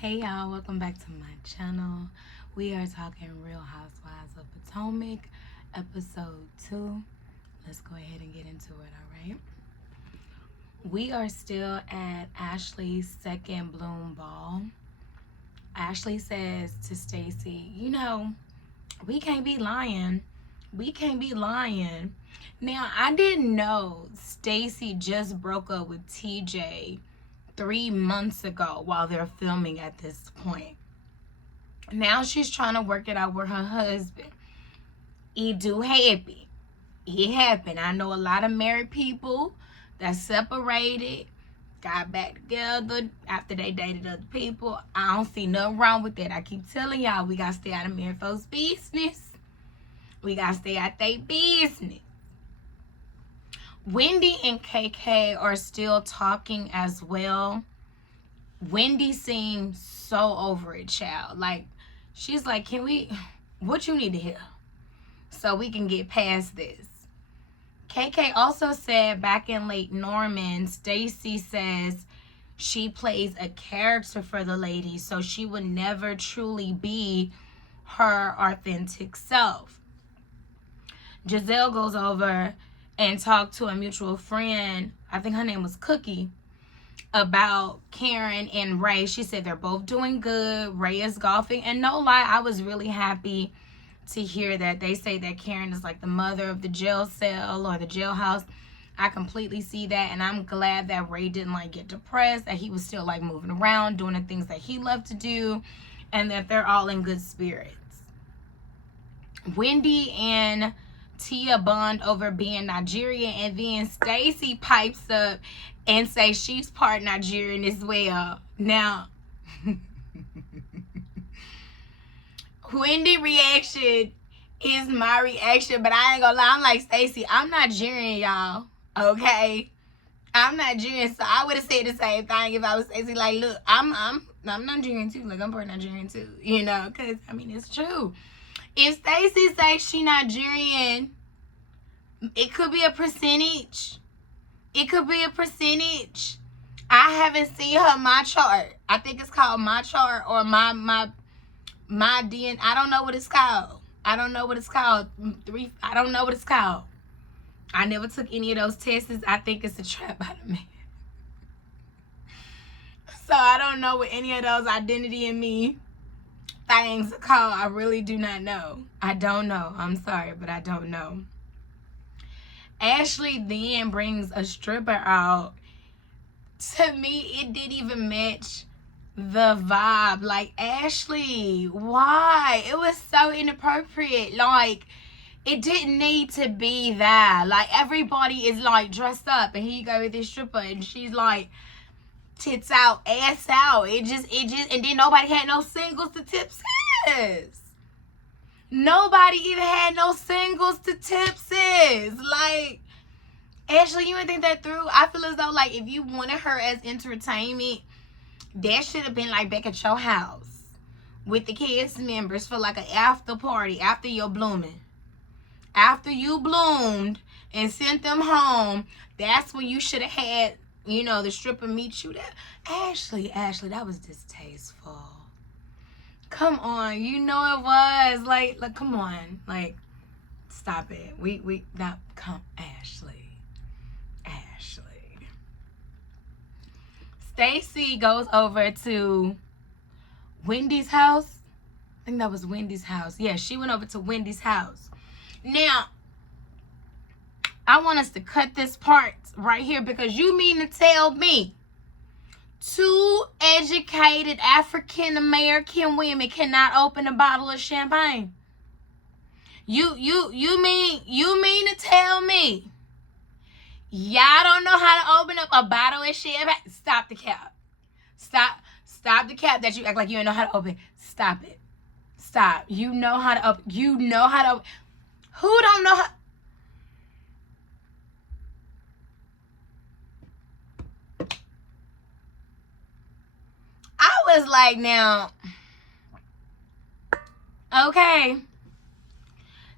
Hey y'all, welcome back to my channel. We are talking Real Housewives of Potomac, episode 2. Let's go ahead and get into it, alright? We are still at Ashley's second Bloom ball. Ashley says to Stacy, we can't be lying. We can't be lying. Now, I didn't know Stacy just broke up with TJ 3 months ago while they're filming at this point. Now she's trying to work it out with her husband. It do happen. It happened. I know a lot of married people that separated, got back together after they dated other people. I don't see nothing wrong with that. I keep telling y'all, we gotta stay out of married folks' business. We gotta stay out their business. Wendy and KK are still talking as well. Wendy seems so over it, child. Like, she's like, what you need to hear so we can get past this? KK also said back in Lake Norman, Stacy says she plays a character for the lady, so she would never truly be her authentic self. Giselle goes over and talked to a mutual friend, I think her name was Cookie, about Karen and Ray. She said they're both doing good. Ray is golfing. And no lie, I was really happy to hear that. They say that Karen is like the mother of the jail cell or the jailhouse. I completely see that. And I'm glad that Ray didn't like get depressed, that he was still like moving around, doing the things that he loved to do, and that they're all in good spirits. Wendy and Tia bond over being Nigerian, and then Stacy pipes up and says she's part Nigerian as well. Now, Wendy reaction is my reaction, but I ain't gonna lie, I'm like, Stacy, I'm Nigerian, y'all. Okay? I'm Nigerian, so I would have said the same thing if I was Stacy. Like, look, I'm Nigerian too. Like, I'm part Nigerian too. Because I mean, it's true. If Stacy says she Nigerian, it could be a percentage. It could be a percentage. I haven't seen her my chart. I think it's called my chart or my DNA. I don't know what it's called. I don't know what it's called. I don't know what it's called. I never took any of those tests. I think it's a trap by the man. So I don't know what any of those identity in me things are called. I really do not know. I don't know. I'm sorry, but I don't know. Ashley then brings a stripper out. To me, it didn't even match the vibe. Like, Ashley, why? It was so inappropriate. Like, it didn't need to be that. Like, everybody is like dressed up, and here you go with this stripper, and she's like tits out, ass out. It just, and then nobody had no singles to tip sis. Nobody even had no singles to tip sis. Like, Ashley, you didn't think that through? I feel as though, like, if you wanted her as entertainment, that should have been like back at your house with the kids members for like an after party after your blooming. After you bloomed and sent them home, that's when you should have had, the stripper meet you there. Ashley, that was distasteful. Come on, it was. Like, come on. Like, stop it. Ashley. Stacy goes over to Wendy's house. I think that was Wendy's house. Yeah, she went over to Wendy's house. Now, I want us to cut this part right here, because you mean to tell me 2 educated African American women cannot open a bottle of champagne? You mean to tell me y'all don't know how to open up a bottle of champagne? Stop the cap. Stop the cap that you act like you don't know how to open. Stop it. Stop. You know how to open. You know how to open. Who don't know how? I was like, now, okay.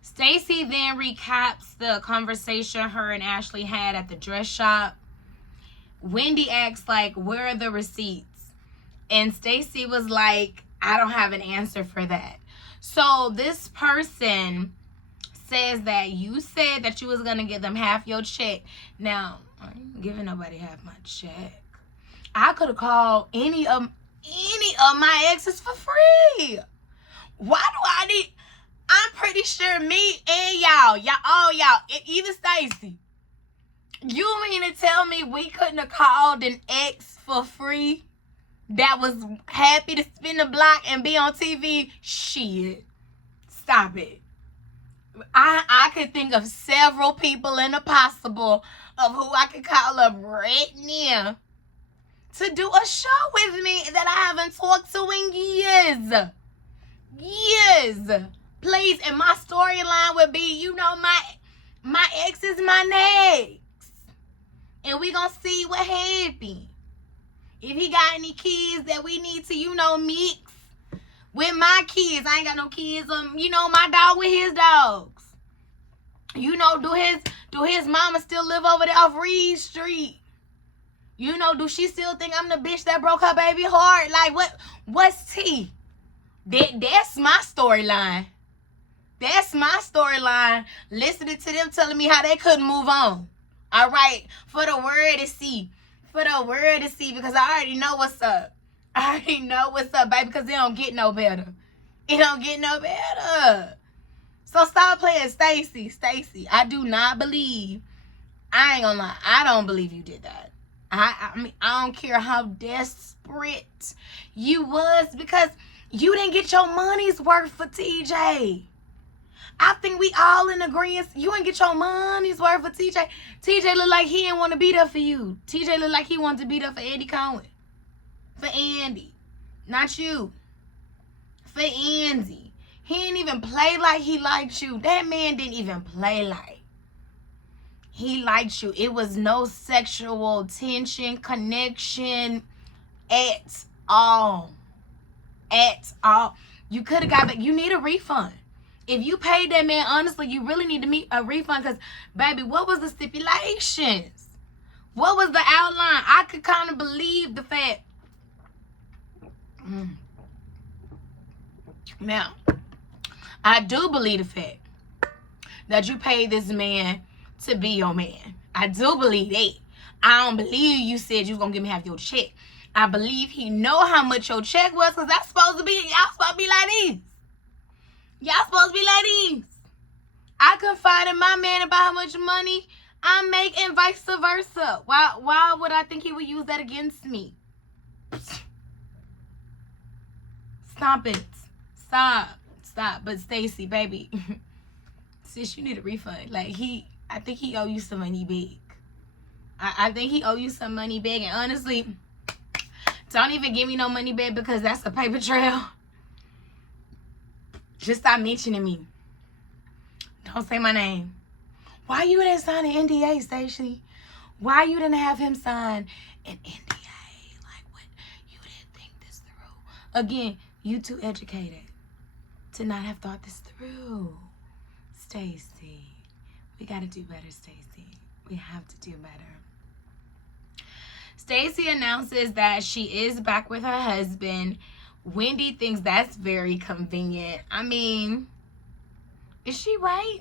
Stacy then recaps the conversation her and Ashley had at the dress shop. Wendy asks, like, where are the receipts? And Stacy was like, I don't have an answer for that. So this person says that you said that you was going to give them half your check. Now, I ain't giving nobody half my check. I could have called any of my exes for free. Why do I need... I'm pretty sure me and y'all, even Stacy, you mean to tell me we couldn't have called an ex for free that was happy to spin the block and be on TV? Shit. Stop it. I could think of several people in the possible of who I could call up right now to do a show with me that I haven't talked to in years. Years. Please, and my storyline would be, you know, my ex is my next. And we gonna see what happens. If he got any kids that we need to, you know, mix with my kids. I ain't got no kids. You know, my dog with his dogs. You know, do his mama still live over there off Reed Street? You know, do she still think I'm the bitch that broke her baby heart? Like, what's tea? That's my storyline. That's my storyline. Listening to them telling me how they couldn't move on. All right, for the world to see. For the world to see, because I already know what's up. I already know what's up, baby, because it don't get no better. It don't get no better. So stop playing, Stacy. Stacy, I do not believe. I ain't gonna lie. I don't believe you did that. I mean, I don't care how desperate you was, because you didn't get your money's worth for TJ. I think we all in agreement. You didn't get your money's worth for TJ. TJ looked like he didn't want to be there for you. TJ looked like he wanted to be there for Andy Cohen. For Andy. Not you. For Andy. He didn't even play like he liked you. That man didn't even play like he liked you. It was no sexual tension, connection at all. At all. You could have got back. You need a refund. If you paid that man, honestly, you really need to meet a refund, because, baby, what was the stipulations? What was the outline? I could kind of believe the fact. Now, I do believe the fact that you paid this man to be your man. I do believe that. I don't believe you said you was going to give me half your check. I believe he know how much your check was, because that's supposed to be, y'all supposed to be like this. Y'all supposed to be like these. I confide in my man about how much money I make and vice versa. Why would I think he would use that against me? Stop it. Stop. But Stacy, baby, sis, you need a refund. Like, I think he owe you some money big. I think he owe you some money big. And honestly, don't even give me no money back, because that's a paper trail. Just stop mentioning me. Don't say my name. Why you didn't sign an NDA, Stacy? Why you didn't have him sign an NDA? Like, what? You didn't think this through. Again, you too educated to not have thought this through. Stacy, we got to do better, Stacy. We have to do better. Stacy announces that she is back with her husband. Wendy thinks that's very convenient. I mean, is she right?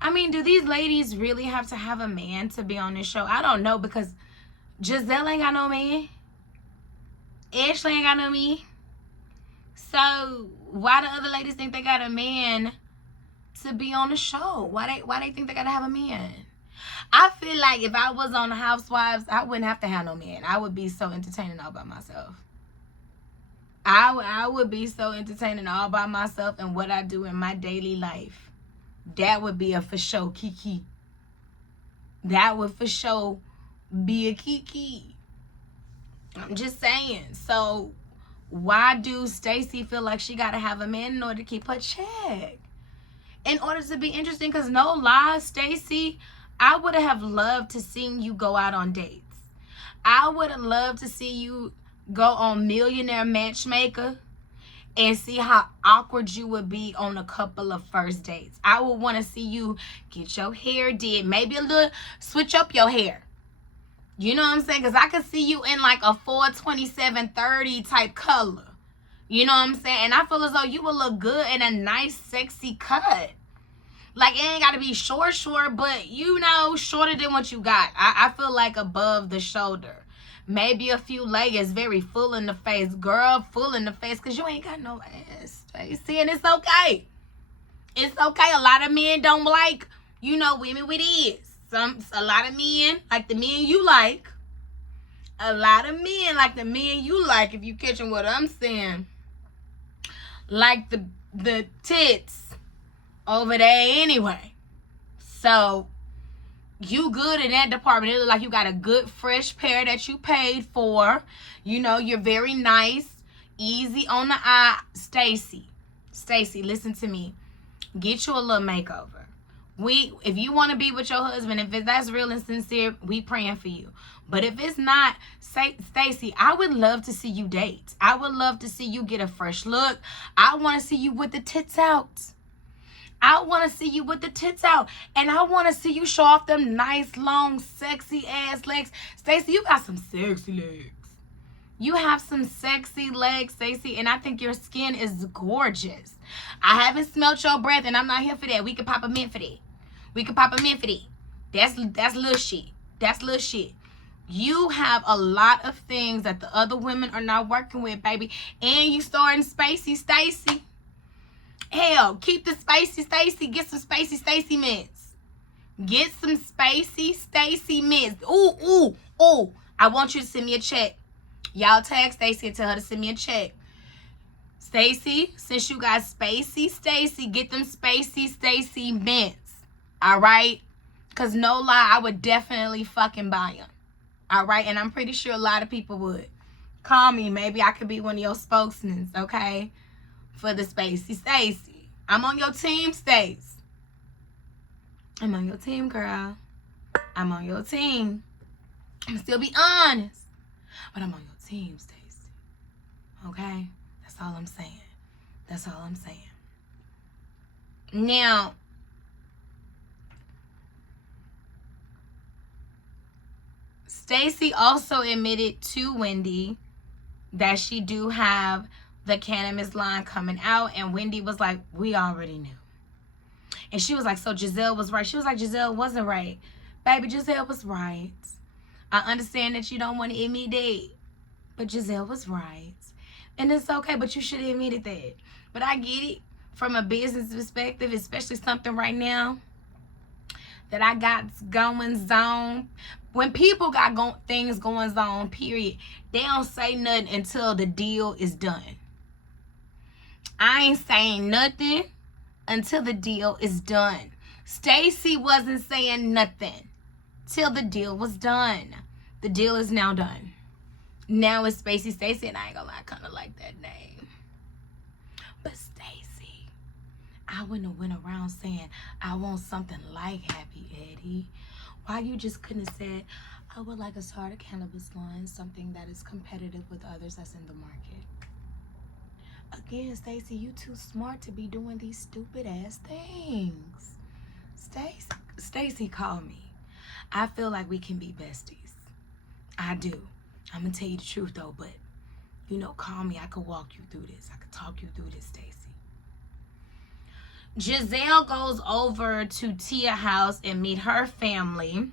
I mean, do these ladies really have to have a man to be on this show? I don't know, because Giselle ain't got no man. Ashley ain't got no man. So why do other ladies think they got a man to be on the show? Why they think they gotta have a man? I feel like if I was on the Housewives, I wouldn't have to have no man. I would be so entertaining all by myself. I would be so entertaining all by myself and what I do in my daily life. That would be a for sure kiki. That would for sure be a kiki. I'm just saying. So why do Stacy feel like she got to have a man in order to keep her check? In order to be interesting, because no lie, Stacy, I would have loved to see you go out on dates. I would have loved to see you go on Millionaire Matchmaker and see how awkward you would be on a couple of first dates. I would want to see you get your hair did. Maybe a little switch up your hair. You know what I'm saying? Because I could see you in like a 42730 type color. You know what I'm saying? And I feel as though you would look good in a nice, sexy cut. Like, it ain't got to be short, but, you know, shorter than what you got. I feel like above the shoulder. Maybe a few layers, very full in the face. Girl, full in the face, because you ain't got no ass, Stacy. And it's okay. It's okay. A lot of men don't like, you know, women with ass. A lot of men, like the men you like. A lot of men, like the men you like, if you catching what I'm saying. Like the tits over there anyway. So you good in that department. It look like you got a good fresh pair that you paid for. You know, you're very nice, easy on the eye. Stacy, listen to me. Get you a little makeover. If you want to be with your husband, if that's real and sincere, we praying for you. But if it's not, Stacy, I would love to see you date. I would love to see you get a fresh look. I want to see you with the tits out. I want to see you with the tits out. And I want to see you show off them nice, long, sexy ass legs. Stacy, you got some sexy legs. You have some sexy legs, Stacy. And I think your skin is gorgeous. I haven't smelt your breath, and I'm not here for that. We can pop a mint for that. That's little shit. That's little shit. You have a lot of things that the other women are not working with, baby. And you starting Spacey Stacy. Hell, keep the Spacey Stacy. Get some Spacey Stacy mints. Get some Spacey Stacy mints. Ooh. I want you to send me a check. Y'all tag Stacy and tell her to send me a check. Stacy, since you got Spacey Stacy, get them Spacey Stacy mints. All right? Because no lie, I would definitely fucking buy them. All right? And I'm pretty sure a lot of people would. Call me. Maybe I could be one of your spokesmen, okay? For the Spacey Stacy. I'm on your team, Stace. I'm on your team, girl. I'm on your team. I'm gonna still be honest. But I'm on your team, Stacy. Okay? That's all I'm saying. That's all I'm saying. Now, Stacy also admitted to Wendy that she do have the cannabis line coming out, and Wendy was like, we already knew. And she was like, so Giselle was right. She was like, Giselle wasn't right. Baby, Giselle was right. I understand that you don't want to admit that, but Giselle was right. And it's okay, but you should have admitted that. But I get it from a business perspective, especially something right now that I got going on. When people got things going on, period, they don't say nothing until the deal is done. I ain't saying nothing until the deal is done. Stacy wasn't saying nothing till the deal was done. The deal is now done. Now it's Spacey Stacy, and I ain't gonna lie, I kind of like that name. But Stacy, I wouldn't have went around saying, I want something like Happy Eddie. Why you just couldn't have said, I would like to start a cannabis line, something that is competitive with others that's in the market. Again, Stacy, you too smart to be doing these stupid ass things. Stacy, call me. I feel like we can be besties. I do. I'm gonna tell you the truth though, but you know, call me. I could walk you through this. I could talk you through this, Stacy. Giselle goes over to Tia's house and meet her family.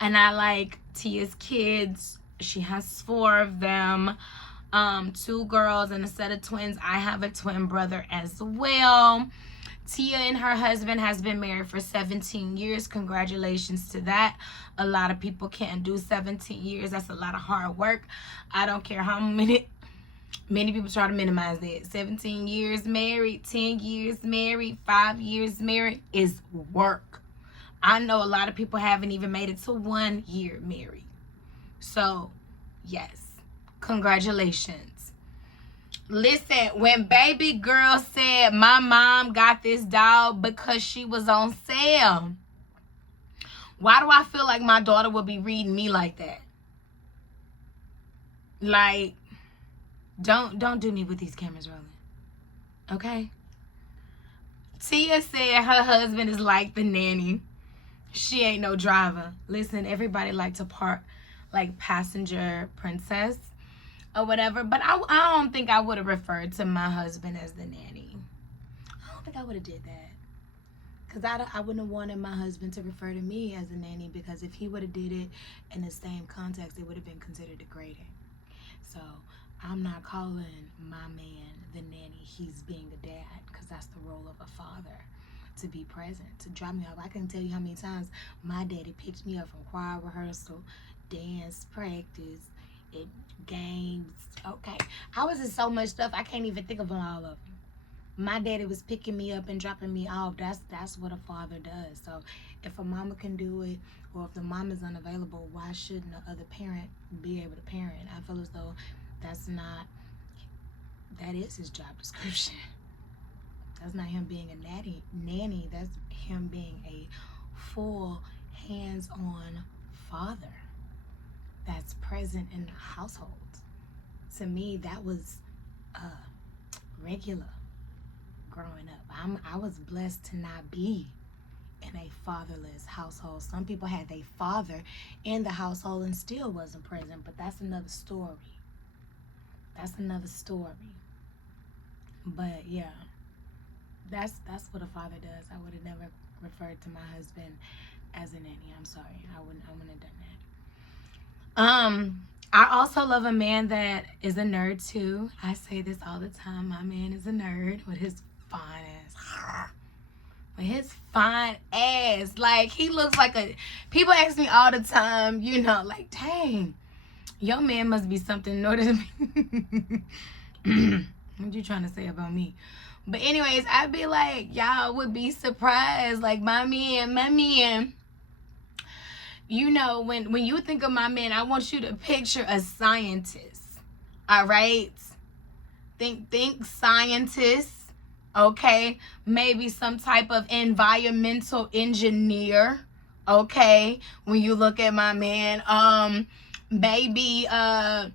And I like Tia's kids. She has 4 of them. 2 girls and a set of twins. I have a twin brother as well. Tia and her husband has been married for 17 years. Congratulations to that. A lot of people can't do 17 years. That's a lot of hard work. I don't care how many people try to minimize that. 17 years married, 10 years married, 5 years married is work. I know a lot of people haven't even made it to 1 year married. So, yes. Congratulations. Listen, when baby girl said my mom got this dog because she was on sale, why do I feel like my daughter would be reading me like that? Like, don't do me with these cameras rolling. Okay? Tia said her husband is like the nanny. She ain't no driver. Listen, everybody like to park like passenger princess or whatever, but I don't think I would have referred to my husband as the nanny. I don't think I would have did that. Because I wouldn't have wanted my husband to refer to me as a nanny, because if he would have did it in the same context, it would have been considered degrading. So I'm not calling my man the nanny. He's being a dad, because that's the role of a father, to be present, to drop me off. I can tell you how many times my daddy picked me up from choir rehearsal, dance practice, games. Okay, I was in so much stuff I can't even think of all of them. My daddy was picking me up and dropping me off. That's what a father does. So if a mama can do it, or if the mom is unavailable, why shouldn't the other parent be able to parent? I feel as though that is his job description. That's not him being a nanny. That's him being a full, hands-on father that's present in the household. To me, that was regular growing up. I was blessed to not be in a fatherless household. Some people had their father in the household and still wasn't present, but that's another story. But yeah, that's what a father does. I would have never referred to my husband as a nanny. I'm sorry. I wouldn't have done that. I also love a man that is a nerd too. I say this all the time. My man is a nerd with his fine ass. Like, he looks like people ask me all the time, like, dang, your man must be something in order to be. What you trying to say about me? But anyways, I'd be like, y'all would be surprised. Like, my man, when you think of my man, I want you to picture a scientist. All right? Think scientist. Okay? Maybe some type of environmental engineer. Okay? When you look at my man, maybe the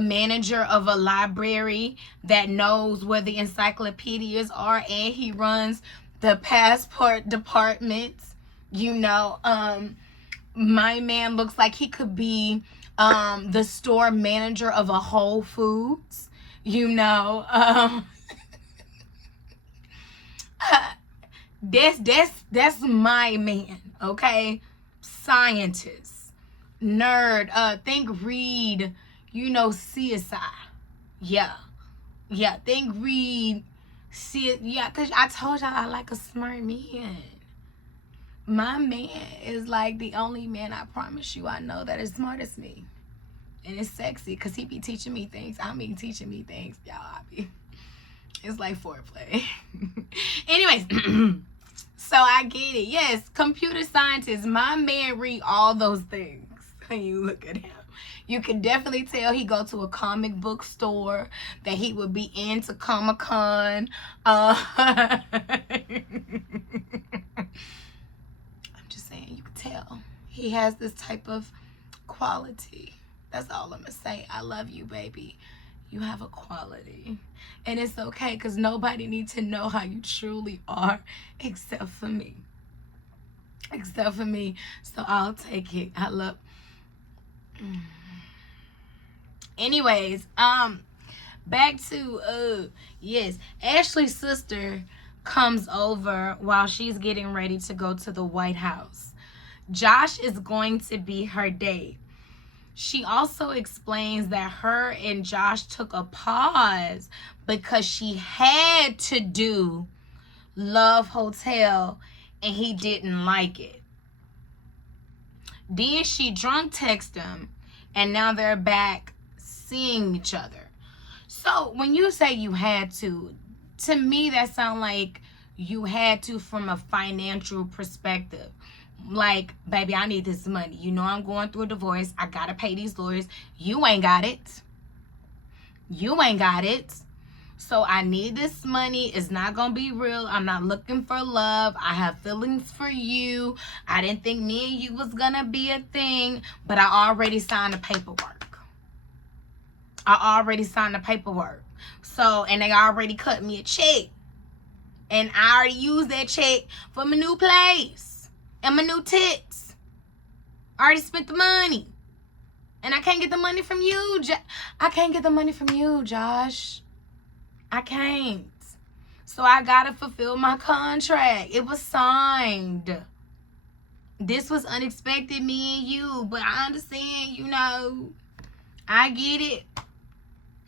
manager of a library that knows where the encyclopedias are, and he runs the passport department. My man looks like he could be the store manager of a Whole Foods. That's my man. Okay, scientist, nerd. Read, CSI. Yeah. Read, see it. Yeah, cause I told y'all I like a smart man. My man is like the only man, I promise you, I know that is smart as me. And it's sexy, because he be teaching me things. Teaching me things, y'all. It's like foreplay. Anyways, so I get it. Yes, computer scientist. My man read all those things. When you look at him, you can definitely tell he go to a comic book store, that he would be into Comic-Con. You can tell he has this type of quality. That's all I'm gonna say. I love you, baby. You have a quality, and it's okay, because nobody needs to know how you truly are except for me. So I'll take it. I love. Anyways, back to yes, Ashley's sister comes over while she's getting ready to go to the White House. Josh is going to be her date. She also explains that her and Josh took a pause because she had to do Love Hotel and he didn't like it. Then she drunk texted him, and now they're back seeing each other. So when you say you had to me that sounds like you had to from a financial perspective. Like, baby, I need this money. I'm going through a divorce. I gotta pay these lawyers. You ain't got it. So I need this money. It's not gonna be real. I'm not looking for love. I have feelings for you. I didn't think me and you was gonna be a thing, but I already signed the paperwork. So, and they already cut me a check. And I already used that check for my new place. and my new tits. I already spent the money. And I can't get the money from you. I can't get the money from you, Josh. I can't. So I gotta fulfill my contract. It was signed. This was unexpected, me and you. But I understand, you know. I get it.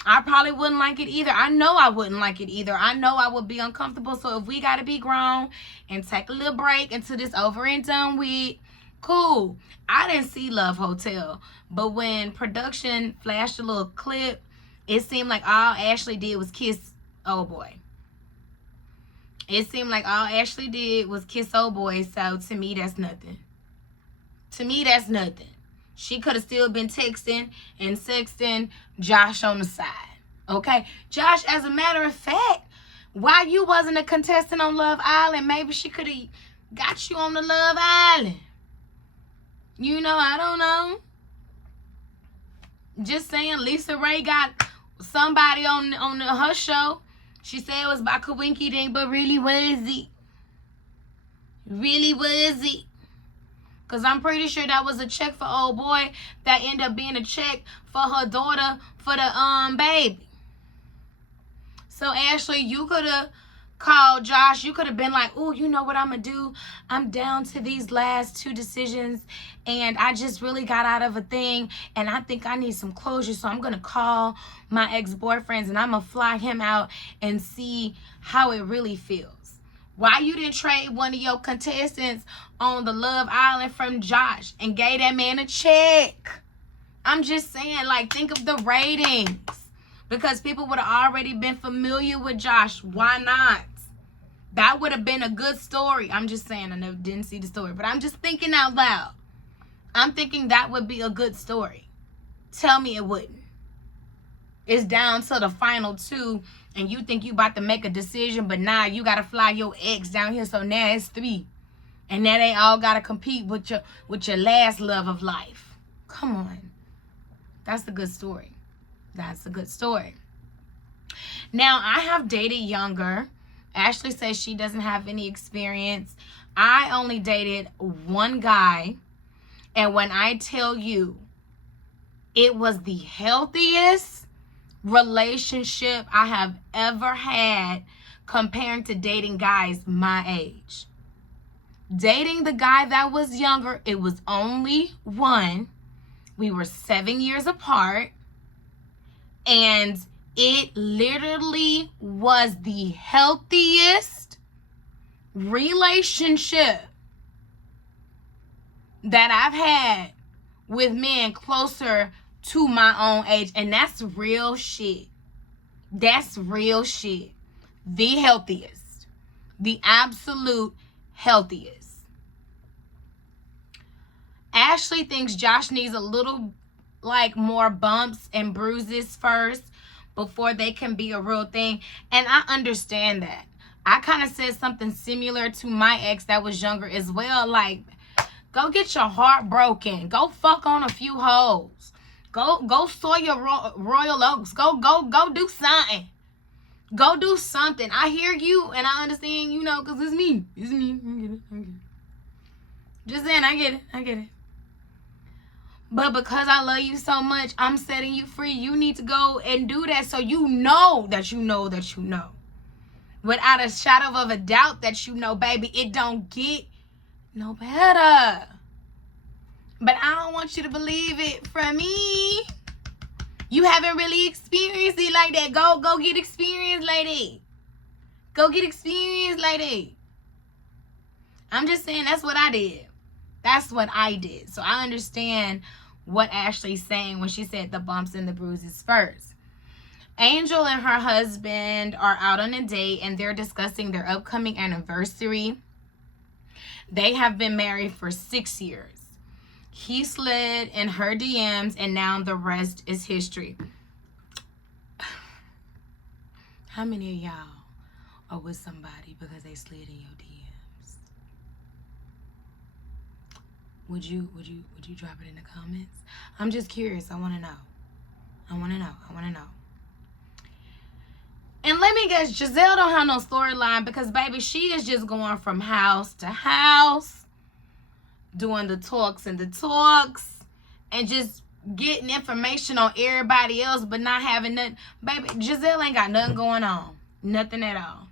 I probably wouldn't like it either. I know I wouldn't like it either. I know I would be uncomfortable. So if we gotta be grown and take a little break until this over and done with, cool. I didn't see Love Hotel. But when production flashed a little clip, it seemed like all Ashley did was kiss old boy. It seemed like all Ashley did was kiss old boy. So to me, that's nothing. To me, that's nothing. She could have still been texting and sexting Josh on the side. Okay? Josh, as a matter of fact, why you wasn't a contestant on Love Island, maybe she could have got you on the Love Island. You know, I don't know. Just saying, Lisa Ray got somebody on her show. She said it was by Kawinky Dink, but really was it? Really was it? Because I'm pretty sure that was a check for old boy that ended up being a check for her daughter for the baby. So, Ashley, you could have called Josh. You could have been like, oh, you know what I'm going to do? I'm down to these last 2 decisions, and I just really got out of a thing, and I think I need some closure, so I'm going to call my ex-boyfriends, and I'm going to fly him out and see how it really feels. Why you didn't trade one of your contestants on the Love Island from Josh and gave that man a check? I'm just saying, like, think of the ratings. Because people would have already been familiar with Josh. Why not? That would have been a good story. I'm just saying, I didn't see the story. But I'm just thinking out loud. I'm thinking that would be a good story. Tell me it wouldn't. It's down to the final 2. And you think you about to make a decision, but nah, you gotta fly your ex down here, so now it's 3. And now they all gotta compete with your last love of life. Come on. That's a good story. That's a good story. Now, I have dated younger. Ashley says she doesn't have any experience. I only dated one guy. And when I tell you, it was the healthiest relationship I have ever had comparing to dating guys my age. Dating the guy that was younger, it was only one. We were 7 years apart. And it literally was the healthiest relationship that I've had with men closer to my own age. And that's real shit. That's real shit. The healthiest. The absolute healthiest. Ashley thinks Josh needs a little more bumps and bruises first before they can be a real thing. And I understand that. I kind of said something similar to my ex that was younger as well. Like, go get your heart broken. Go fuck on a few hoes. Go soy your royal oaks. Go do something. Go do something. I hear you and I understand, you know, because it's me. It's me. I get it. Just saying, I get it. But because I love you so much, I'm setting you free. You need to go and do that so you know that you know that you know. Without a shadow of a doubt that you know, baby, it don't get no better. But I don't want you to believe it from me. You haven't really experienced it like that. Go get experience, lady. Go get experience, lady. I'm just saying that's what I did. That's what I did. So I understand what Ashley's saying when she said the bumps and the bruises first. Angel and her husband are out on a date and they're discussing their upcoming anniversary. They have been married for 6 years. He slid in her DMs and now the rest is history. How many of y'all are with somebody because they slid in your DMs? Would you drop it in the comments? I'm just curious. I want to know. And let me guess, Giselle don't have no storyline because, baby, she is just going from house to house. doing the talks and just getting information on everybody else, but not having nothing. Baby, Giselle ain't got nothing going on. Nothing at all.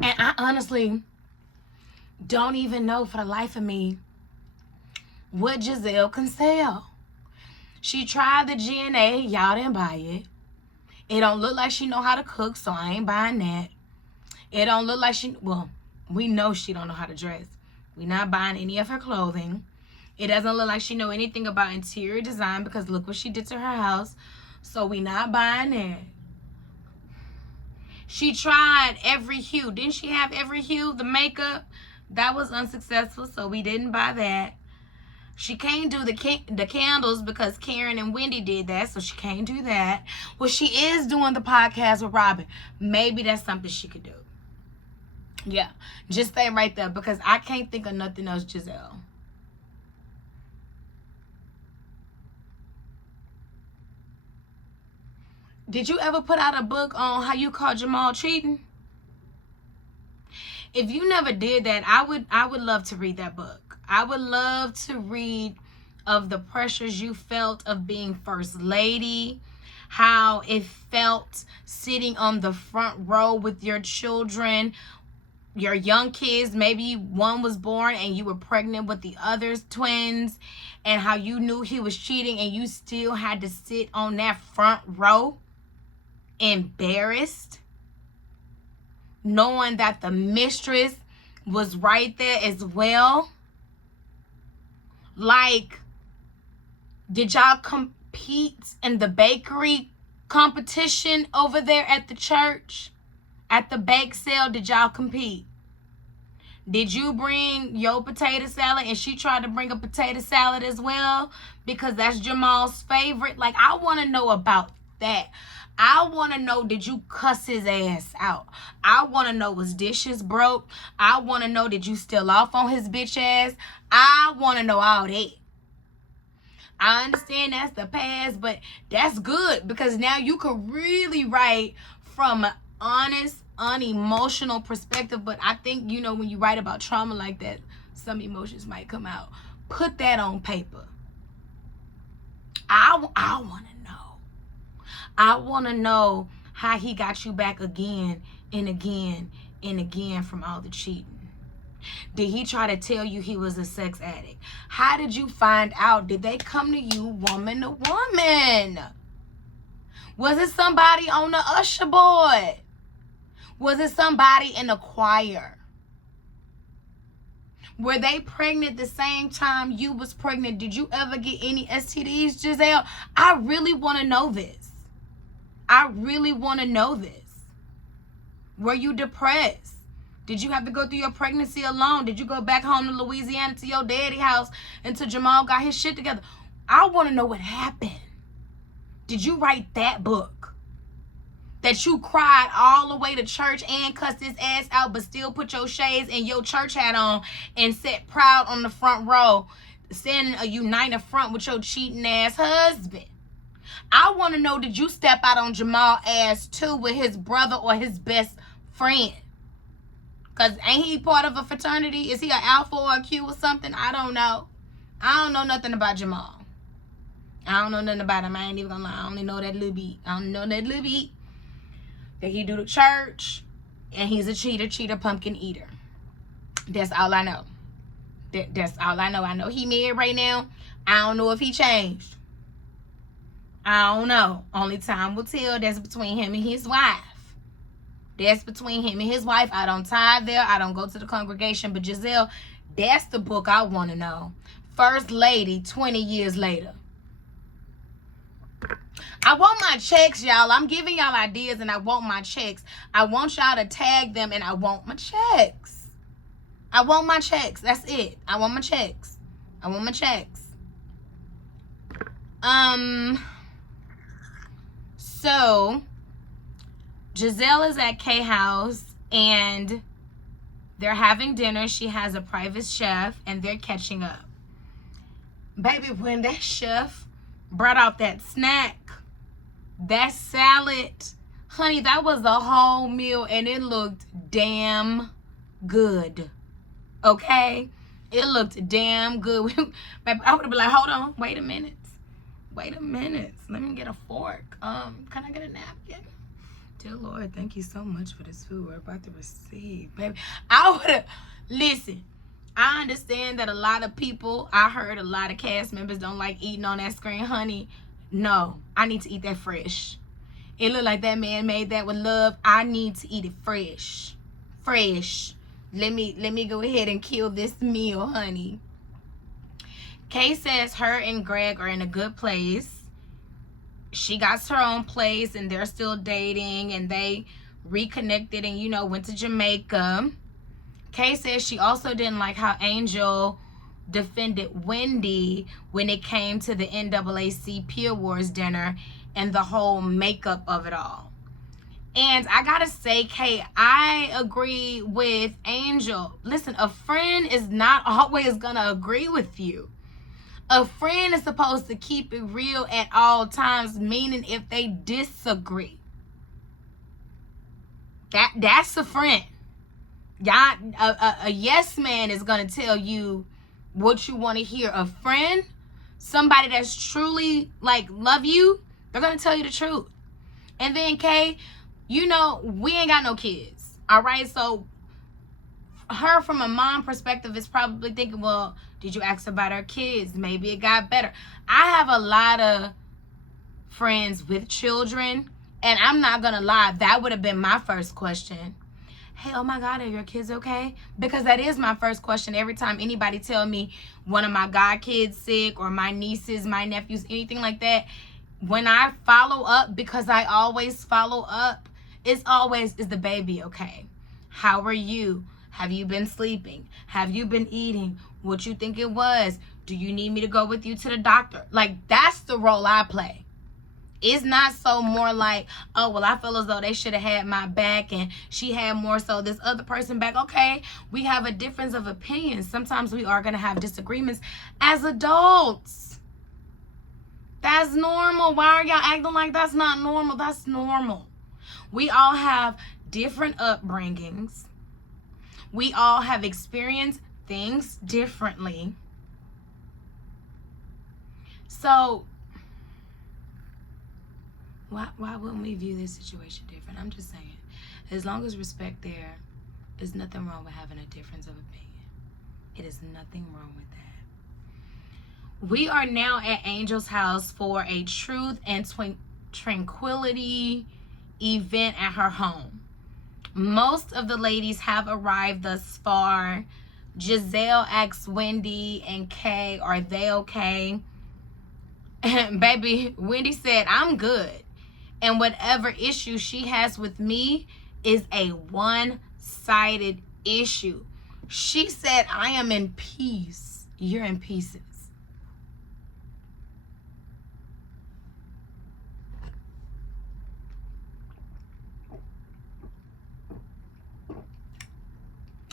And I honestly don't even know for the life of me what Giselle can sell. She tried the G&A. Y'all didn't buy it. It don't look like she know how to cook, so I ain't buying that. It don't look like well, we know she don't know how to dress. We not buying any of her clothing. It doesn't look like she know anything about interior design, because look what she did to her house. So we not buying that. She tried every hue. Didn't she have every hue? The makeup? That was unsuccessful, so we didn't buy that. She can't do the candles because Karen and Wendy did that, so she can't do that. Well, she is doing the podcast with Robin. Maybe that's something she could do. Yeah, just stay right there, because I can't think of nothing else, Giselle. Did you ever put out a book on how you caught Jamal cheating? If you never did that, I would love to read that book. I would love to read of the pressures you felt of being first lady, how it felt sitting on the front row with your children, your young kids. Maybe one was born and you were pregnant with the other twins, and how you knew he was cheating and you still had to sit on that front row embarrassed, knowing that the mistress was right there as well. Like, did y'all compete in the bakery competition over there at the church? At the bake sale, did y'all compete? Did you bring your potato salad and she tried to bring a potato salad as well? Because that's Jamal's favorite. Like, I want to know about that. I want to know, did you cuss his ass out? I want to know, was dishes broke? I want to know, did you still off on his bitch ass? I want to know all that. I understand that's the past, but that's good, because now you could really write from an honest, unemotional perspective. But I think, you know, when you write about trauma like that, some emotions might come out. Put that on paper. I want to know. I want to know how he got you back again and again and again from all the cheating. Did he try to tell you he was a sex addict? How did you find out? Did they come to you woman to woman? Was it somebody on the usher board? Was it somebody in the choir? Were they pregnant the same time you was pregnant? Did you ever get any STDs, Giselle? I really want to know this. I really want to know this. Were you depressed? Did you have to go through your pregnancy alone? Did you go back home to Louisiana to your daddy house until Jamal got his shit together? I want to know what happened. Did you write that book? That you cried all the way to church and cussed his ass out, but still put your shades and your church hat on and sat proud on the front row, standing a united front with your cheating ass husband? I want to know, did you step out on Jamal ass too with his brother or his best friend? Because ain't he part of a fraternity? Is he an Alpha or a Q or something? I don't know. I don't know nothing about Jamal. I don't know nothing about him. I ain't even gonna lie. I only know that little beat. I only know that little beat. That he do the church. And he's a cheater, pumpkin eater. That's all I know. That's all I know. I know he married right now. I don't know if he changed. I don't know. Only time will tell. That's between him and his wife. That's between him and his wife. I don't tithe there. I don't go to the congregation. But Giselle, that's the book I want to know. First Lady, 20 years later. I want my checks, y'all. I'm giving y'all ideas and I want my checks. I want y'all to tag them and I want my checks. I want my checks. That's it. I want my checks. I want my checks. So Giselle is at K House and they're having dinner. She has a private chef and they're catching up. Baby, when that chef brought out that snack, that salad, honey, that was a whole meal and it looked damn good. Okay? It looked damn good. I would have been like, hold on, wait a minute. Let me get a fork. Can I get a napkin? Dear Lord, thank you so much for this food we're about to receive, baby. I would have, listen, I understand that a lot of people, I heard a lot of cast members don't like eating on that screen, honey. No, I need to eat that fresh. It looked like that man made that with love. I need to eat it fresh. Let me go ahead and kill this meal, honey. Kay says her and Greg are in a good place. She got her own place and they're still dating, and they reconnected and, you know, went to Jamaica. Kay says she also didn't like how Angel defended Wendy when it came to the NAACP Awards dinner and the whole makeup of it all. And I gotta say, Kay, I agree with Angel. Listen, a friend is not always gonna agree with you. A friend is supposed to keep it real at all times, meaning if they disagree, that's a friend. Y'all, a yes man is gonna tell you what you want to hear. A friend, somebody that's truly like love you, they're gonna tell you the truth. And then Kay, you know, we ain't got no kids, all right? So her, from a mom perspective, is probably thinking, well, did you ask about our kids? Maybe it got better. I have a lot of friends with children, and I'm not gonna lie, that would have been my first question. Hey, oh my God, are your kids okay? Because that is my first question every time anybody tell me one of my godkids sick, or my nieces, my nephews, anything like that. When I follow up, because I always follow up, it's always, is the baby okay? How are you? Have you been sleeping? Have you been eating? What you think it was? Do you need me to go with you to the doctor? Like, that's the role I play. It's not so more like, oh, well, I feel as though they should have had my back and she had more so this other person back. Okay, we have a difference of opinion. Sometimes we are going to have disagreements as adults. That's normal. Why are y'all acting like that's not normal? That's normal. We all have different upbringings. We all have experienced things differently. So why wouldn't we view this situation different? I'm just saying, as long as respect there's nothing wrong with having a difference of opinion. It is nothing wrong with that. We are now at Angel's house for a truth and tranquility event at her home. Most of the ladies have arrived thus far. Giselle asks Wendy and Kay, are they okay? And baby, Wendy said, I'm good. And whatever issue she has with me is a one-sided issue. She said, I am in peace. You're in pieces.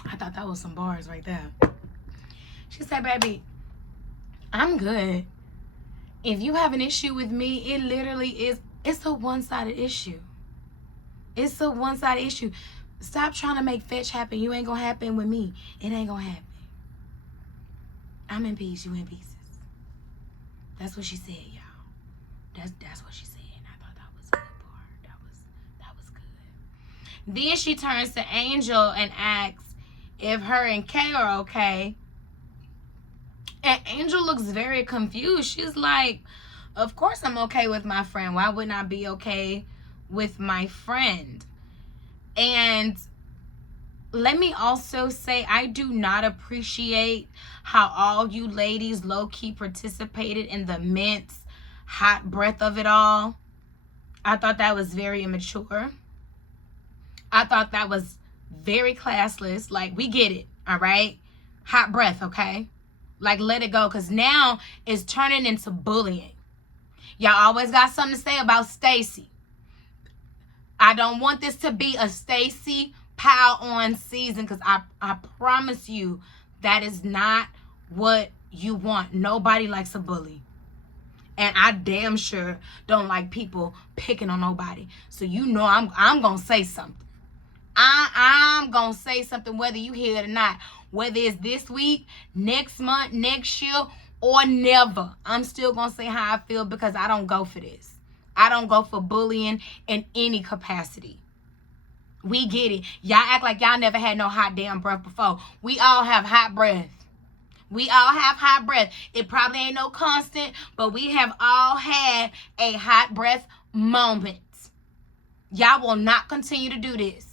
I thought that was some bars right there. She said, baby, I'm good. If you have an issue with me, it literally is, it's a one-sided issue. It's a one-sided issue. Stop trying to make fetch happen. You ain't gonna happen with me. It ain't gonna happen. I'm in peace, you in pieces. That's what she said, y'all. That's what she said. And I thought that was a good part. That was good. Then she turns to Angel and asks if her and Kay are okay. And Angel looks very confused. She's like, of course I'm okay with my friend. Why wouldn't I be okay with my friend? And let me also say, I do not appreciate how all you ladies low-key participated in the Mint's hot breath of it all. I thought that was very immature. I thought that was very classless. Like, we get it, all right? Hot breath, okay? Like, let it go, because now it's turning into bullying. Y'all always got something to say about Stacy. I don't want this to be a Stacy pile on season, because I promise you that is not what you want. Nobody likes a bully. And I damn sure don't like people picking on nobody. So you know I'm going to say something. I'm going to say something whether you hear it or not. Whether it's this week, next month, next year, or never. I'm still going to say how I feel because I don't go for this. I don't go for bullying in any capacity. We get it. Y'all act like y'all never had no hot damn breath before. We all have hot breath. We all have hot breath. It probably ain't no constant, but we have all had a hot breath moment. Y'all will not continue to do this.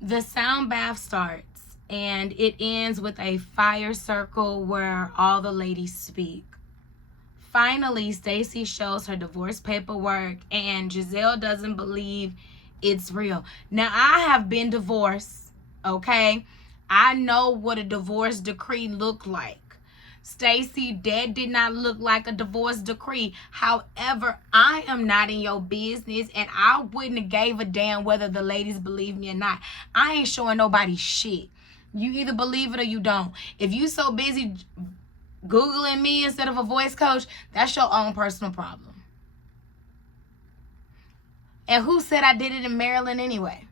The sound bath starts and it ends with a fire circle where all the ladies speak. Finally, Stacy shows her divorce paperwork and Giselle doesn't believe it's real. Now, I have been divorced, okay? I know what a divorce decree looked like. Stacy, that did not look like a divorce decree. However, I am not in your business and I wouldn't have gave a damn whether the ladies believe me or not. I ain't showing nobody shit. You either believe it or you don't. If you so busy Googling me instead of a voice coach, that's your own personal problem. And who said I did it in Maryland anyway?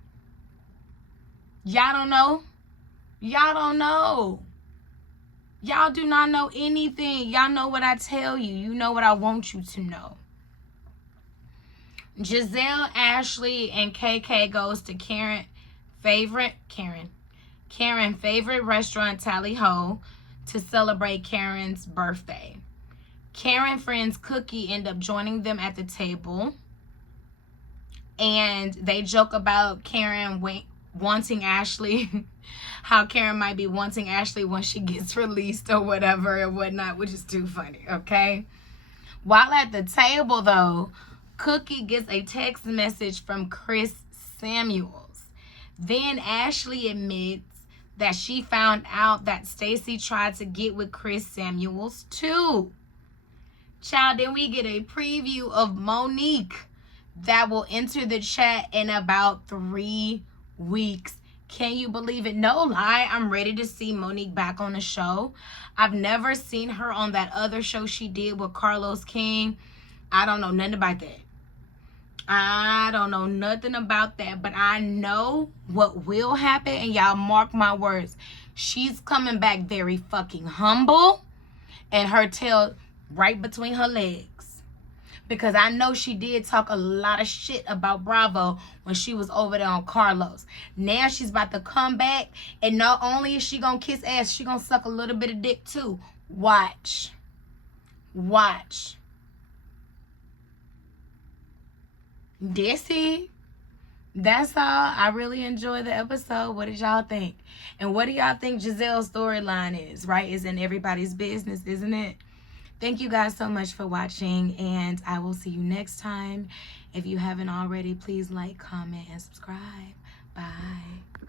Y'all don't know? Y'all don't know. Y'all do not know anything. Y'all know what I tell you. You know what I want you to know. Giselle, Ashley, and KK goes to Karen's favorite restaurant, Tally Ho, to celebrate Karen's birthday. Karen friends Cookie end up joining them at the table. And they joke about Karen wanting Ashley, how Karen might be wanting Ashley when she gets released or whatever and whatnot, which is too funny, okay? While at the table, though, Cookie gets a text message from Chris Samuels. Then Ashley admits that she found out that Stacy tried to get with Chris Samuels too. Child, then we get a preview of Monique that will enter the chat in about 3 weeks. Can you believe it? No lie, I'm ready to see Monique back on the show. I've never seen her on that other show she did with Carlos King. I don't know nothing about that. I don't know nothing about that, but I know what will happen, and y'all mark my words. She's coming back very fucking humble and her tail right between her legs. Because I know she did talk a lot of shit about Bravo when she was over there on Carlos. Now she's about to come back, and not only is she gonna kiss ass, she gonna suck a little bit of dick too. Watch. Watch. That's all. I really enjoyed the episode. What did y'all think? And what do y'all think Giselle's storyline is, right? It's in everybody's business, isn't it? Thank you guys so much for watching, and I will see you next time. If you haven't already, please like, comment, and subscribe. Bye.